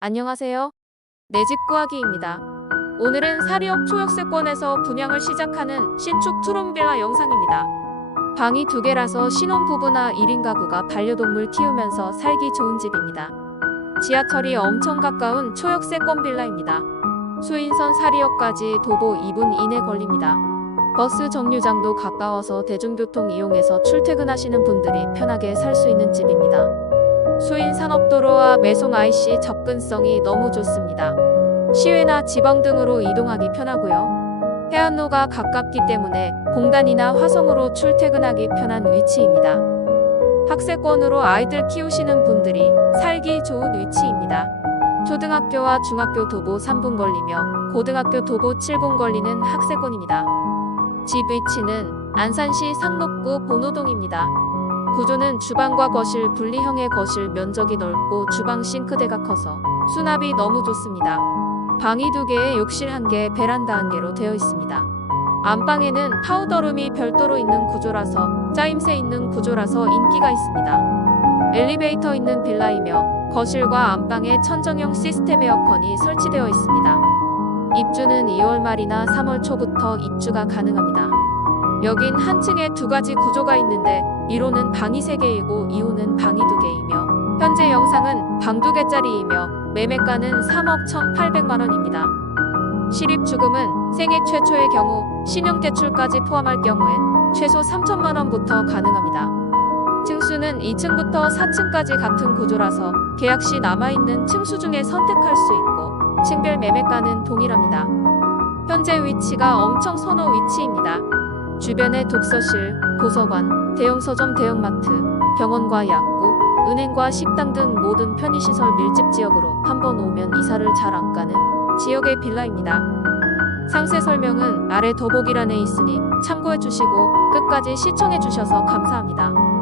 안녕하세요. 내 집 구하기입니다. 오늘은 사리역 초역세권에서 분양을 시작하는 신축 투룸빌라 영상입니다. 방이 두 개라서 신혼부부나 1인 가구가 반려동물 키우면서 살기 좋은 집입니다. 지하철이 엄청 가까운 초역세권 빌라입니다. 수인선 사리역까지 도보 2분 이내 걸립니다. 버스 정류장도 가까워서 대중교통 이용해서 출퇴근하시는 분들이 편하게 살 수 있는 집입니다. 수인 산업도로와 매송 IC 접근성이 너무 좋습니다. 시외나 지방 등으로 이동하기 편하고요. 해안로가 가깝기 때문에 공단이나 화성으로 출퇴근하기 편한 위치입니다. 학세권으로 아이들 키우시는 분들이 살기 좋은 위치입니다. 초등학교와 중학교 도보 3분 걸리며 고등학교 도보 7분 걸리는 학세권입니다. 집 위치는 안산시 상록구 본호동입니다. 구조는 주방과 거실 분리형의 거실 면적이 넓고 주방 싱크대가 커서 수납이 너무 좋습니다. 방이 두 개에 욕실 한 개, 베란다 한 개로 되어 있습니다. 안방에는 파우더룸이 별도로 있는 구조라서 짜임새 있는 구조라서 인기가 있습니다. 엘리베이터 있는 빌라이며 거실과 안방에 천정형 시스템 에어컨이 설치되어 있습니다. 입주는 2월 말이나 3월 초부터 입주가 가능합니다. 여긴 한 층에 두 가지 구조가 있는데 1호는 방이 3개이고 2호는 방이 2개이며 현재 영상은 방 2개짜리이며 매매가는 3억 1,800만 원입니다. 실입주금은 생애 최초의 경우 신용대출까지 포함할 경우엔 최소 3천만 원부터 가능합니다. 층수는 2층부터 4층까지 같은 구조라서 계약 시 남아있는 층수 중에 선택할 수 있고 층별 매매가는 동일합니다. 현재 위치가 엄청 선호 위치입니다. 주변에 독서실, 도서관, 대형 서점, 대형마트, 병원과 약국, 은행과 식당 등 모든 편의시설 밀집 지역으로 한번 오면 이사를 잘 안 가는 지역의 빌라입니다. 상세 설명은 아래 더보기란에 있으니 참고해 주시고 끝까지 시청해 주셔서 감사합니다.